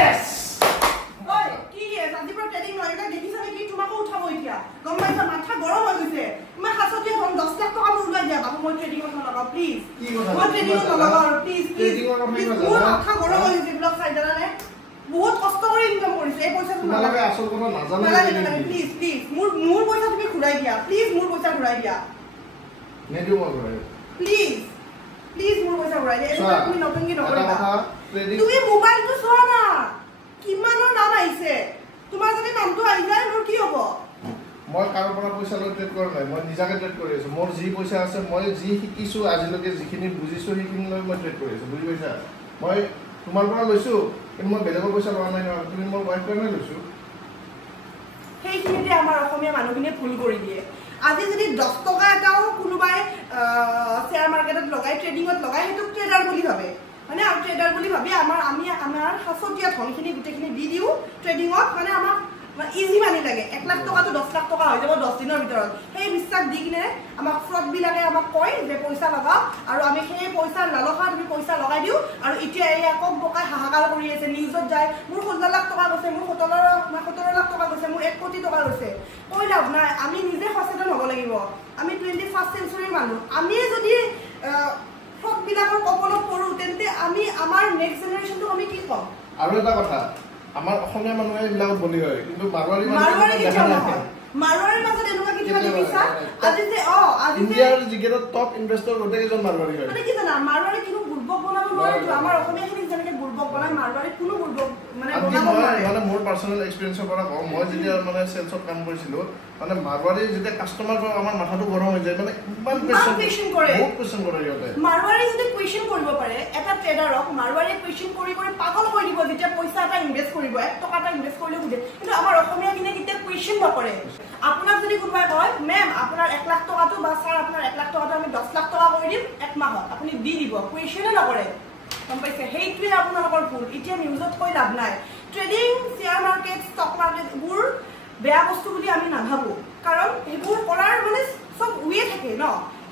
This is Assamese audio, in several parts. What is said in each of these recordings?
Yes. Oi, কি yes? আজি পৰা ট্ৰেডিং নহয় এটা দেখিছা নেকি তোমাকো উঠাব এতিয়া। গম পাইছা মাথা গৰম হৈ গৈছে। মই হাসতে ধন 10 লাখ টকা মোৰ উলাই দিয়া বাবু মই ট্ৰেডিংত নলগাও প্লিজ। মই ট্ৰেডিংত নলগাও প্লিজ প্লিজ। মোৰ মাথা গৰম হৈ গৈছে ব্লক চাইডানে। বহুত কষ্ট কৰি ইনকাম কৰিছে এই পইচা তুমি নালাগে আসল কথা নাজানে প্লিজ প্লিজ মোৰ পইচা তুমি ঘূৰাই দিয়া প্লিজ মোৰ পইচা ঘূৰাই দিয়া নেদিও মই ঘূৰাই প্লিজ প্লিজ মোৰ পইচা ঘূৰাই দিয়া এটা তুমি নতুনকৈ নকৰিবা ট্ৰেডিং তুমি মোবাইলটো চোৱা না কিমানৰ নাম আহিছে তোমাৰ যদি নামটো আহি যায় মোৰ কি হ'ব মই কাৰো পৰা পইচা লৈ ট্ৰেড কৰা নাই মই নিজাকে ট্ৰেড কৰি আছো মোৰ যি পইচা আছে মই যি শিকিছো আজিলৈকে যিখিনি বুজিছো সেইখিনি লৈ মই ট্ৰেড কৰি আছো বুজি পাইছা মই তোমাৰ পৰা লৈছো কিন্তু মই বেলেগৰ পইচা লোৱা নাই নহয় তুমি মোৰ ৱাইফ কাৰণে লৈছো সেইখিনিতে আমাৰ অসমীয়া মানুহখিনিয়ে ভুল কৰি দিয়ে আজি যদি 10 টকা এটাও কোনোবাই শেয়াৰ মাৰ্কেটত লগাই ট্ৰেডিংত লগাই সেইটো ট্ৰেডাৰ বুলি ভাবে মানে আৰু ট্ৰেডাৰ বুলি ভাবি আমাৰ হাসতীয়া ধনখিনি গুটেখিনি দি দিও ট্ৰেডিংত মানে আমাক ইজি মানি লাগে 1 লাখ টকা তো 10 লাখ টকা হৈ যাব 10 দিনৰ ভিতৰত সেই বিশ্বাস দি কিনে আমাক ফ্ৰড বিলাকে আমাক কয় যে পইচা লগাও আৰু আমি সেই পইচা লালসা তুমি পইচা লগাই দিও আৰু এতিয়া এই আকক বকাই হাহাকাৰ কৰি আছে নিউজত যায় মোৰ 16 লাখ টকা গৈছে মোৰ 17 লাখ টকা গৈছে মোৰ 1 কোটি টকা গৈছে কৈ লাভ নাই আমি নিজে সচেতন হ'ব লাগিব আমি 21st চেঞ্চুৰীৰ মানুহ আমি যদি ফ্ৰড বিলাকৰ কবলত পৰো তেন্তে আমি আমাৰ নেক্সট জেনাৰেশ্যনটো আমি কি কম আৰু এটা কথা আমাৰ অসমীয়া মানুহে এইবিলাক বলি হয় কিন্তু মাৰোৱাৰী মাৰোৱাৰীৰ মাজত এনেকুৱা কি দেখিছা আজি যে ইণ্ডিয়াৰ যিকেইটা টপ ইনভেষ্টৰ গোটেইজন মাৰোৱাৰী হয় মানে কি জানা মাৰোৱাৰী কোনো বুৰ্বক বনাব নোৱাৰে আমাৰ অসমীয়াখিনি যেনেকৈ বুৰ্বক বনায় মাৰোৱাৰী কোনো বুৰ্বক মানে বনাব নোৱাৰে মানে মোৰ পাৰ্চনেল এক্সপিৰিয়েঞ্চৰ পৰা কওঁ মই যেতিয়া মানে চেলছত কাম কৰিছিলোঁ মানে মাৰোৱাৰী যেতিয়া কাষ্টমাৰ পৰা আমাৰ মাথাটো গৰম হৈ যায় মানে ইমান কুৱেশ্যন কৰে বহুত কুৱেশ্যন কৰে সিহঁতে মাৰোৱাৰী যদি কুৱেশ্যন কৰিব পাৰে এটা ট্ৰেডাৰক মাৰোৱাৰী কুৱেশ্যন কৰি পাগল কৰি দিব যেতিয়া পইচা এটা ইনভেষ্ট কৰিব 1 টকা এটা ইনভেষ্ট কৰিলে সোধে কিন্তু আমাৰ অসমীয়াখিনিয়ে কেতিয়া কুৱেশ্যন নকৰে আপোনাক যদি কোনোবাই কয় মেম আপোনাৰ 1 লাখ টকাটো বা ছাৰ আপোনাৰ 1 লাখ টকাটো আমি 10 লাখ টকা কৰি দিম 1 মাহত আপুনি দি দিব কুৱেশ্যনে নকৰে গম পাইছে সেইটোৱে আপোনালোকৰ ভুল এতিয়া নিউজত কৈ লাভ নাই ট্ৰেডিং শ্বেয়াৰ মাৰ্কেট ষ্টক মাৰ্কেটবোৰ বেয়া বস্তু বুলি আমি নাভাবো কাৰণ এইবোৰ কৰাৰ মানে সব উয়ে থাকে ন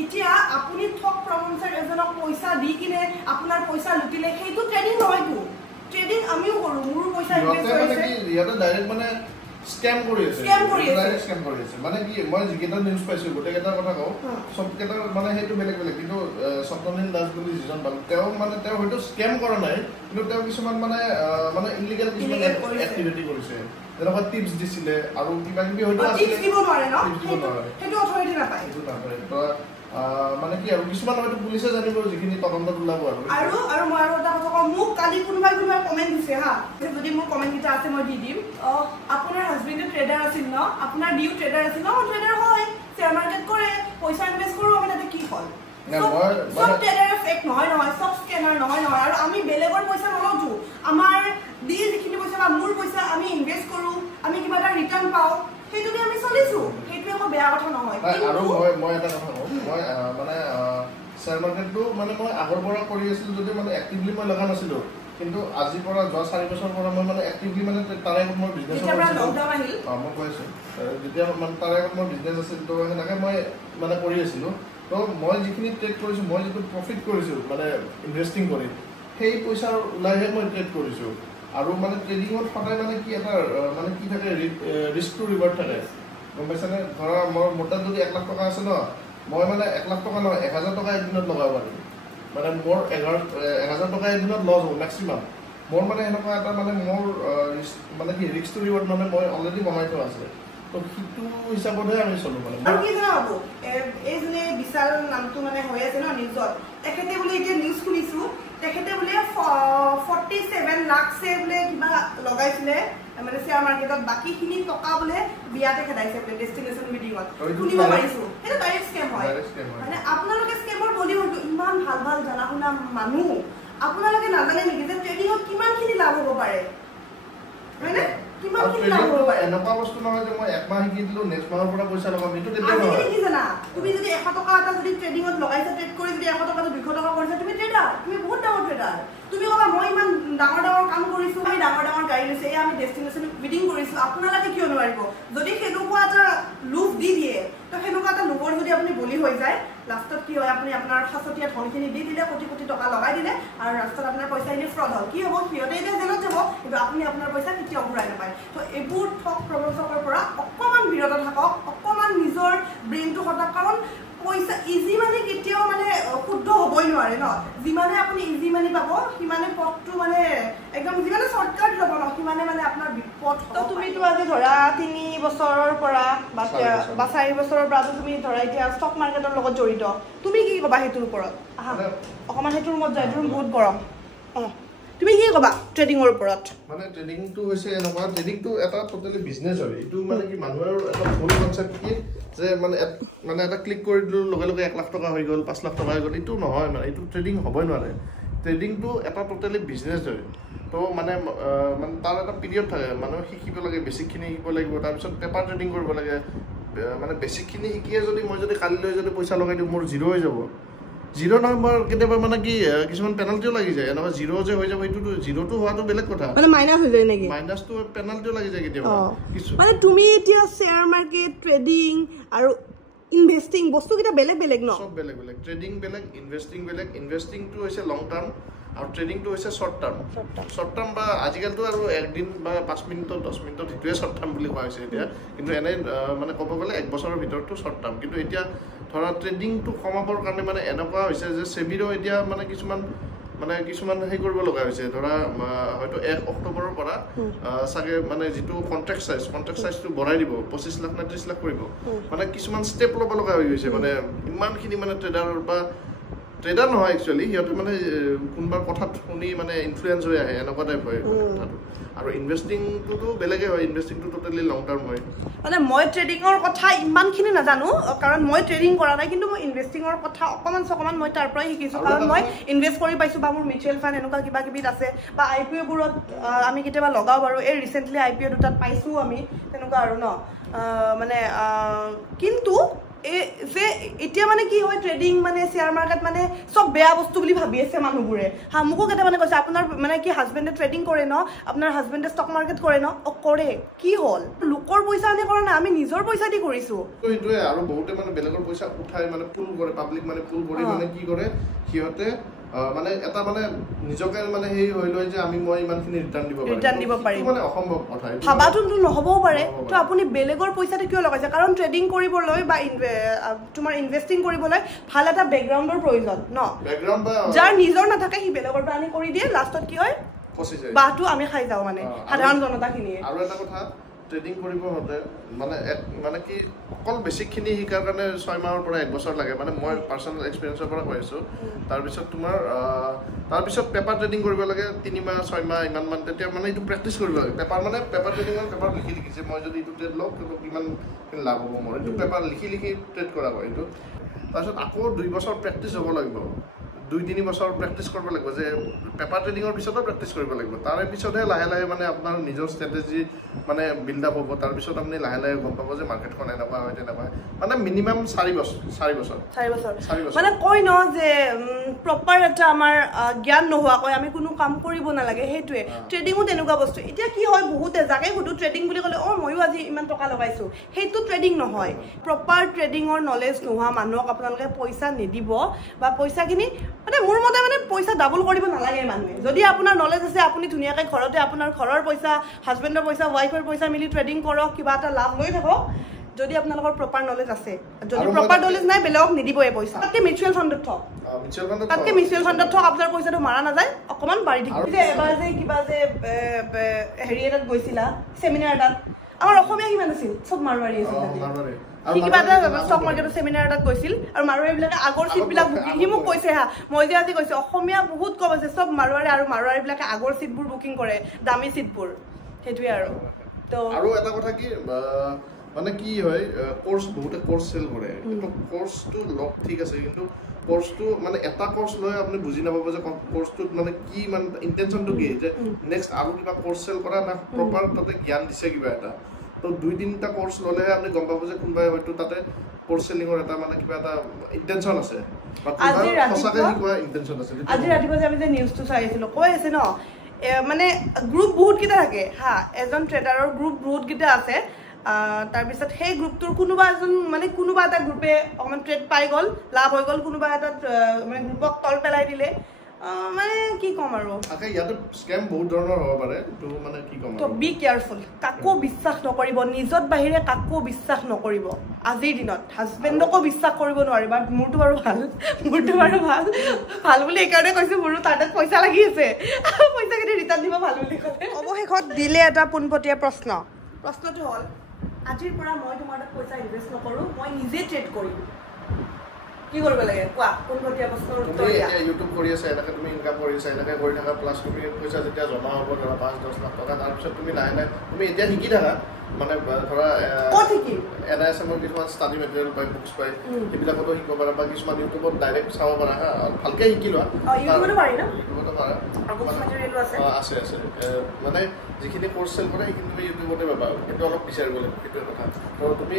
এতিয়া আপুনি ঠক প্ৰমঞ্চাৰ এজনক পইচা দি কিনে আপোনাৰ পইচা লুটিলে সেইটো ট্ৰেডিং নহয়তো ট্ৰেডিং আমিও কৰো মোৰ পইচা ইনভেষ্ট কৰিছে ইয়াতে ডাইৰেক্ট মানে স্ক্যাম কৰি আছে ডাইৰেক্ট স্ক্যাম কৰি আছে মানে কি মই যিকেইটা নিউজ পাইছো গোটেইকেইটাৰ কথা কওঁ সবকেইটাৰ মানে সেইটো বেলেগ বেলেগ কিন্তু স্বপ্নলীল দাস বুলি যিজন মানুহ তেওঁ হয়তো স্ক্যাম কৰা নাই কিন্তু তেওঁ কিছুমান মানে ইলিগেল কিছুমান এক্টিভিটি কৰিছে যেনেকুৱা টিপছ দিছিলে আৰু কিবা কিবি হয়তো টিপছ দিব নোৱাৰে ন সেইটো অথৰিটি নাপায় মানে কি আৰু কিছুমান হয়তো পুলিচে জানিব যিখিনি তদন্তত ওলাব আৰু মই আৰু এটা কথা কওঁ মোক কালি কোনোবাই কমেণ্ট দিছে হা যদি মোৰ কমেণ্ট কেইটা আছে মই দি দিম আপোনাৰ হাজবেণ্ডে ট্ৰেডাৰ আছিল ন আপোনাৰ নিউ ট্ৰেডাৰ আছিল ন ট্ৰেডাৰ হয় শ্বেয়াৰ মাৰ্কেট কৰে পইচা ইনভেষ্ট কৰোঁ আমি তাতে কি হ'ল সব ট্ৰেডাৰ ফেক নহয় সব স্কেমাৰ নহয় আৰু আমি বেলেগৰ পইচা নলওঁতো আমাৰ দি যিখিনি পইচা বা মোৰ পইচা আমি ইনভেষ্ট কৰোঁ আমি কিবা এটা ৰিটাৰ্ণ পাওঁ সেইটোতে আমি চলিছো সেইটো একো বেয়া কথা নহয় আৰু মই এটা কথা কওঁ মই মানে শ্বেয়াৰ মাৰ্কেটটো মানে মই আগৰ পৰা কৰি আছিলোঁ যদিও মানে এক্টিভলি মই লগা নাছিলোঁ কিন্তু আজিৰ পৰা যোৱা 4 বছৰ পৰা মই মানে এক্টিভলি মানে তাৰে আগত মই বিজনেছ মই কৈছোঁ যেতিয়া মানে তাৰে আগত মই বিজনেছ আছিল তো সেনেকৈ মই মানে কৰি আছিলোঁ তো মই যিখিনি ট্ৰেড কৰিছোঁ মই যিটো প্ৰফিট কৰিছোঁ মানে ইনভেষ্টিং কৰি সেই পইচাৰ ওলাইহে মই ট্ৰেড কৰিছোঁ আৰু মানে ট্ৰেডিঙত সদায় মানে কি এটা মানে কি থাকে ৰিস্ক টু ৰিৱাৰ্ড থাকে গম পাইছানে ধৰা মোৰ তাত যদি 1 লাখ টকা আছে ন মই মানে 1 লাখ টকা নহয় 1000 টকা এদিনত লগাব পাৰিম মানে মোৰ 1000 টকা এদিনত লছ হ'ব মেক্সিমাম মোৰ মানে এনেকুৱা এটা মানে মোৰ মানে কি ৰিস্ক টু ৰিৱাৰ্ড মানে মই অলৰেডি বনাই থোৱা আছে তো সেইটো হিচাপতহে আমি চলোঁ মানে আৰু কি জানা হ'ব এই যে বিশাল নামটো মানে হৈ আছে ন নিউজত তেখেতে বোলে এতিয়া নিউজ শুনিছোঁ তেখেতে বোলে 47 লাখছে বোলে কিবা লগাইছিলে মানে শ্বেয়াৰ মাৰ্কেটত বাকীখিনি টকা বোলে বিয়াতে খেদাইছে বোলে ডেষ্টিনেশ্যন মিটিঙত শুনিব পাৰিছোঁ সেইটো ডাইৰেক্ট স্কেম হয় মানে আপোনালোকে স্কেমৰ বলি হয়তো ইমান ভাল ভাল জনা শুনা মানুহ আপোনালোকে নাজানে নেকি যে ট্ৰেডিঙত কিমানখিনি লাভ হ'ব পাৰে হয়নে এনেকুৱা বস্তু নহয় যে মই 1 মাহ শিকি দিলোঁ নেক্সট মাহৰ পৰা পইচা লগাম এইটো কেতিয়া নহয় কি জানা তুমি যদি 100 টকা এটা যদি ট্ৰেডিঙত লগাইছা ট্ৰেড কৰি যদি 100 টকা 200 টকা কৰিছা তুমি ট্ৰেডাৰ তুমি বহুত ডাঙৰ ট্ৰেডাৰ তুমি ক'বা মই ইমান ডাঙৰ কাম কৰিছোঁ আমি ডাঙৰ গাড়ী লৈছোঁ এই আমি ডেষ্টিনেশ্যন মিটিং কৰিছোঁ আপোনালোকে কিয় নোৱাৰিব যদি সেনেকুৱা এটা লুপ দি দিয়ে তো সেনেকুৱা এটা লোভৰ যদি আপুনি বলি হৈ যায় লাষ্টত কি হয় আপুনি আপোনাৰ সাঁচতীয়া ধনখিনি দি দিলে কোটি কোটি টকা লগাই দিলে আৰু লাষ্টত আপোনাৰ পইচা এনে ফ্ৰড হ'ল কি হ'ব সিহঁতে এতিয়া জেলত যাব কিন্তু আপুনি আপোনাৰ পইচা কেতিয়াও ঘূৰাই নাপায় তো এইবোৰ ঠগ প্ৰবঞ্চকৰ পৰা অকণমান বিৰত থাকক অকণমান নিজৰ ব্ৰেইনটো সজাগ কাৰণ পইচা ইজি মানে কেতিয়াও মানে শুদ্ধ হ'বই নোৱাৰে ন যিমানে আপুনি ইজি মানি পাব সিমানে পথটো মানে একদম যিমানে শ্বৰ্টকাট ল'ব ন সিমানে মানে আপোনাৰ বিপদ তো তুমিতো আজি ধৰা 3 বছৰৰ পৰা বা 4 বছৰৰ পৰা তুমি ধৰা এতিয়া ষ্টক মাৰ্কেটৰ লগত জড়িত তুমি কি ক'বা সেইটোৰ ওপৰত আহা অকণমান সেইটোৰ ৰুমত যায় এইটো বহুত গৰম তুমি কি ক'বা ট্ৰেডিঙৰ ওপৰত মানে ট্ৰেডিংটো হৈছে এনেকুৱা ট্ৰেডিংটো এটা টোটেলি বিজনেছ হয় এইটো মানে কি মানুহৰ এটা ভুল কনচেপ্ট কি যে মানে এটা ক্লিক কৰি দিলোঁ লগে লগে 1 লাখ টকা হৈ গ'ল 5 লাখ টকা হৈ গ'ল এইটো নহয় মানে এইটো ট্ৰেডিং হ'বই নোৱাৰে ট্ৰেডিংটো এটা টোটেলি বিজনেছ হয় তো মানে তাৰ এটা পিৰিয়ড থাকে মানুহে শিকিব লাগে বেছিকখিনি শিকিব লাগিব তাৰপিছত পেপাৰ ট্ৰেডিং কৰিব লাগে মানে বেছিকখিনি শিকিয়ে যদি মই যদি কালিলৈ যদি পইচা লগাই দিওঁ মোৰ জিৰ' হৈ যাব জিৰ' নম্বৰ কেতিয়াবা মানে কি কিছুমান পেনাল্টিও লাগি যায় এনেকুৱা জিৰ' যে হৈ যাব এইটোতো জিৰ'টো হোৱাটো বেলেগ কথা মানে মাইনাছ হৈ যায় নেকি মাইনাছটো পেনাল্টিও লাগি যায় কেতিয়াবা মানে তুমি এতিয়া শ্বেয়াৰ মাৰ্কেট ট্ৰেডিং আৰু ইনভেষ্টিং বস্তুকেইটা বেলেগ বেলেগ ন সব বেলেগ বেলেগ ট্ৰেডিং বেলেগ ইনভেষ্টিংটো হৈছে লং টাৰ্ম আৰু ট্ৰেডিংটো হৈছে শ্বৰ্ট টাৰ্ম বা আজিকালিতো আৰু 1 দিন বা 5 মিনিটত 10 মিনিটত সেইটোৱে শ্বৰ্ট টাৰ্ম বুলি কোৱা হৈছে এতিয়া কিন্তু এনে মানে ক'ব গ'লে 1 বছৰৰ ভিতৰতো শ্বৰ্ট টাৰ্ম কিন্তু এতিয়া ধৰা ট্ৰেডিংটো কমাবৰ কাৰণে মানে এনেকুৱা হৈছে যে সেবিৰো এতিয়া মানে কিছুমান হেৰি কৰিব লগা হৈছে ধৰা হয়তো 1 অক্টোবৰৰ পৰা চাগে মানে যিটো কন্ট্ৰেক্ট চাইজটো বঢ়াই দিব 25 লাখ নে 30 লাখ কৰিব মানে কিছুমান ষ্টেপ ল'ব লগা হৈ গৈছে মানে ইমানখিনি মানে ট্ৰেডাৰ নহয় একচুৱেলি সিহঁতে মানে কোনোবাৰ কথাত শুনি মানে ইনফ্লুৱেঞ্চ হৈ আহে এনেকুৱা টাইপ হয় কথাটো আৰু ইনভেষ্টিংটোতো বেলেগে হয় ইনভেষ্টিংটো টোটেলি লং টাৰ্ম হয় মানে মই ট্ৰেডিঙৰ কথা ইমানখিনি নাজানো কাৰণ মই ট্ৰেডিং কৰা নাই কিন্তু মই ইনভেষ্টিঙৰ কথা অকণমান মই তাৰ পৰাই শিকিছোঁ কাৰণ মই ইনভেষ্ট কৰি পাইছোঁ বা মোৰ মিউচুৱেল ফাণ্ড এনেকুৱা কিবা কিবিত আছে বা IPOবোৰত আমি কেতিয়াবা লগাওঁ বাৰু এই ৰিচেণ্টলি IPO দুটাত পাইছোঁ আমি তেনেকুৱা আৰু ন মানে কিন্তু যে এতিয়া মানে কি হয় ট্ৰেডিং মানে শ্বেয়াৰ মাৰ্কেট মানে সব বেয়া বস্তু বুলি ভাবি আছে মানুহবোৰে মোকো কেইটামানে কৈছে আপোনাৰ মানে কি হাজবেণ্ডে ট্ৰেডিং কৰে ন আপোনাৰ হাজবেণ্ডে ষ্টক মাৰ্কেট কৰে ন কৰে কি হ'ল লোকৰ পইচা আনি কৰা নাই আমি নিজৰ পইচা দি কৰিছোঁ সেইটোৱে আৰু বহুতে মানে বেলেগৰ পইচা উঠাই মানে পুল কৰে পাব্লিক মানে পুল কৰি মানে কি কৰে সিহঁতে মানে এটা মানে নিজকে মানে হেই হৈ লয় যে মই ইমানখিনি ৰিটাৰ্ণ দিব পাৰিম মানে অসম্ভৱ কথা ভাবাটো নহবও পাৰে তো আপুনি বেলেগৰ পইচাটো কিয় লগাইছে কাৰণ ট্ৰেডিং কৰিবলৈ বা তোমাৰ ইনভেষ্টিং কৰিবলৈ ভাল এটা বেকগ্ৰাউণ্ডৰ প্ৰয়োজন ন বেকগ্ৰাউণ্ড বা যাৰ নিজৰ নাথাকে সি বেলেগৰ পৰা আনি কৰি দিয়ে লাষ্টত কি হয় ফচি যায় বাহটো আমি খাই যাওঁ মানে সাধাৰণ জনতাখিনিয়ে আৰু এটা কথা ট্ৰেডিং কৰিব হতে মানে কি অকল বেছিকখিনি শিকাৰ কাৰণে 6 মাহৰ পৰা 1 বছৰ লাগে মানে মই পাৰ্চনেল এক্সপেৰিয়েন্সৰ পৰা কৈ আছো তাৰপিছত পেপাৰ ট্ৰেডিং কৰিব লাগে 3 মাহ 6 মাহ ইমান মান তেতিয়া মানে এইটো প্ৰেক্টিচ কৰিব লাগে পেপাৰ ট্ৰেডিঙৰ পেপাৰ লিখি লিখিছে মই যদি এইটো ট্ৰেড লওঁ কিমান লাভ হ'ব মোৰ এইটো পেপাৰ লিখি ট্ৰেড কৰা হয় এইটো তাৰপিছত আকৌ 2 বছৰ প্ৰেক্টিচ হ'ব লাগিব 2-3 বছৰ প্ৰেক্টিচ কৰিব লাগিব যে পেপাৰ ট্ৰেডিঙৰ পিছতো প্ৰেক্টিচ কৰিব লাগিব তাৰে পিছতহে লাহে লাহে মানে আপোনাৰ নিজৰ ষ্ট্ৰেটেজি মানে বিল্ড আপ হ'ব তাৰপিছত আপুনি লাহে লাহে গম পাব যে মাৰ্কেটখন এনেকুৱা হয় তেনেকুৱা মানে মিনিমাম 4 বছৰ মানে কৈ ন যে প্ৰপাৰ এটা আমাৰ জ্ঞান নোহোৱাকৈ আমি কোনো কাম কৰিব নালাগে সেইটোৱে ট্ৰেডিঙো তেনেকুৱা বস্তু এতিয়া কি হয় বহুতে যাকে সুধো ট্ৰেডিং বুলি ক'লে ময়ো আজি ইমান টকা লগাইছোঁ সেইটো ট্ৰেডিং নহয় প্ৰপাৰ ট্ৰেডিঙৰ নলেজ নোহোৱা মানুহক আপোনালোকে পইচা নিদিব বা পইচাখিনি মানে মোৰ মতে মানে পইচা ডাবল কৰিব নালাগে মানুহে যদি আপোনাৰ নলেজ আছে আপুনি ধুনীয়াকৈ ঘৰতে আপোনাৰ ঘৰৰ পইচা হাজবেণ্ডৰ পইচা ৱাইফৰ পইচা মিলি ট্ৰেডিং কৰক কিবা এটা লাভ লৈ থাকক যদি আপোনালোকৰ প্ৰপাৰ নলেজ আছে যদি প্ৰপাৰ নলেজ নাই বেলেগক নিদিব এই পইচা তাতকে মিউচুৱেল ফাণ্ডত থক আপোনাৰ পইচাটো মাৰা নাযায় অকণমান বাঢ়ি থাকিব এবাৰ যে কিবা যে হেৰি এটাত গৈছিলা চেমিনাৰ এটাত আমাৰ অসমীয়া কিমান আছিল চব মাৰোৱাৰী আছিল কিবা এটা ষ্টক মাৰ্কেটৰ চেমিনাৰ এটাত গৈছিল আৰু মাৰোৱাৰীবিলাকে আগৰ চিটবিলাক বুকিং সি মোক কৈছে মই যে আজি কৈছোঁ অসমীয়া বহুত কম আছে চব মাৰোৱাৰী আৰু মাৰোৱাৰীবিলাকে আগৰ চিটবোৰ বুকিং কৰে দামী চিটবোৰ সেইটোৱে আৰু এটা কথা কি মানে কি হয় বহুতে কোৰ্চ চেল কৰে কিন্তু কোৰ্চটো ঠিক আছে কিন্তু কোৰ্চটো মানে এটা কোৰ্চ লৈ আপুনি বুজি নাপাব যে কোৰ্চটোত মানে কি মানে ইণ্টেনশ্যনটো কি যে নেক্সট আৰু কিবা কোৰ্চ চেল কৰা না প্ৰপাৰ তাতে জ্ঞান দিছে কিবা এটা তো 2-3টা কোৰ্চ ল'লেহে আপুনি গম পাব যে কোনোবাই হয়তো তাতে কোৰ্চ চেলিঙৰ এটা মানে কিবা এটা ইণ্টেনশ্যন আছে আজি ৰাতিপুৱা যে আমি যে নিউজটো চাই আছিলোঁ কৈ আছে ন মানে গ্ৰুপ বহুতকেইটা থাকে এজন ট্ৰেডাৰৰ গ্ৰুপ বহুতকেইটা আছে তাৰপিছত সেই গ্ৰুপটোৰ কোনোবা এজন মানে কোনোবা এটা গ্ৰুপে অকণমান ট্ৰেড পাই গ'ল, লাভ হৈ গ'ল, কোনোবা এটা মানে গ্ৰুপক তল পেলাই দিলে, মানে কি ক'ম আৰু ইয়াতে স্কেম বহুত ধৰণৰ হ'ব পাৰে, তো মানে কি ক'ম তো বি কেয়াৰফুল, কাকো বিশ্বাস নকৰিব, নিজৰ বাহিৰে কাকো বিশ্বাস নকৰিব। আজিৰ দিনত হাজবেণ্ডকো বিশ্বাস কৰিব নোৱাৰিবা। মোৰতো বাৰু ভাল বুলি এইকাৰণে কৈছোঁ, মোৰো তাৰ তাত পইচা লাগি আছে, পইচাখিনি ৰিটাৰ্ণ দিব ভাল বুলি ক'লে। অৱশেষত দিলে এটা পোনপটীয়া প্ৰশ্নটো হ'ল আজিৰ পৰা মই তোমাৰ তাত পইচা ইনভেষ্ট নকৰোঁ, মই নিজে ট্ৰেড কৰিম, কি কৰিব লাগে কোৱা? পোনপটীয়া প্ৰশ্নৰ উত্তৰ দিয়া। তুমি ইউটিউব কৰি আছা, এনেকৈ তুমি ইনকাম কৰি আছা, এনেকৈ কৰি থাকা, প্লাছ তুমি পইচা যেতিয়া জমা হ'ব ধৰা 5-10 লাখ টকা, তাৰপিছত তুমি লাহে লাহে তুমি এতিয়া শিকি থাকা, মানে ধৰা NISM কিছুমান ষ্টাডি মেটেৰিয়েল পায়, বুকছ পায়, সেইবিলাকতো শিকিব পাৰা, বা কিছুমান ইউটিউবত ডাইৰেক্ট চাব পাৰা, ভালকৈ শিকি লোৱা। ইউটিউবতো পাৰি ন? ইউটিউবতো পাৰা, আছে মানে যিখিনি কোৰ্চ চেল কৰে সেইখিনি তুমি ইউটিউবতে পাবা, কিন্তু অলপ বিচাৰিব লাগিব, সেইটোৱে কথা। তো তুমি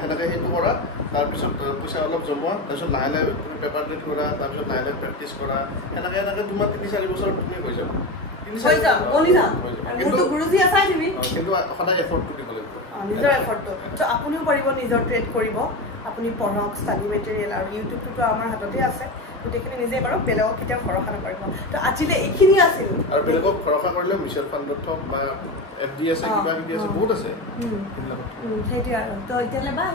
সেনেকৈ সেইটো কৰা, তাৰপিছত পইচা অলপ জমোৱা, তাৰপিছত লাহে লাহে তুমি পেপাৰ ট্ৰেড কৰা, তাৰপিছত লাহে লাহে প্ৰেক্টিছ কৰা, এনেকৈ তোমাৰ 3-4 বছৰত তুমি হৈ যাব। কিন্তু সদায় এফৰ্টটো দিব লাগিব, নিজৰ এফৰ্টটো। ত' আপুনিও পাৰিব, নিজৰ ট্ৰেড কৰিব, আপুনি পঢ়ক, ষ্টাডি মেটেৰিয়েল, আৰু ইউটিউবটোতো আমাৰ হাততে আছে, গোটেইখিনি নিজে বাৰু, বেলেগক কেতিয়াও ভৰসা নকৰিব। তো আজিলৈ এইখিনি আছিল। আৰু বেলেগক ভৰসা কৰিলে মিউচুৱেল ফাণ্ডত হওক বা FD আছে, কিবা কিবি আছে, বহুত আছে, সেইটোৱে আৰু। তো এতিয়ালৈ বাই।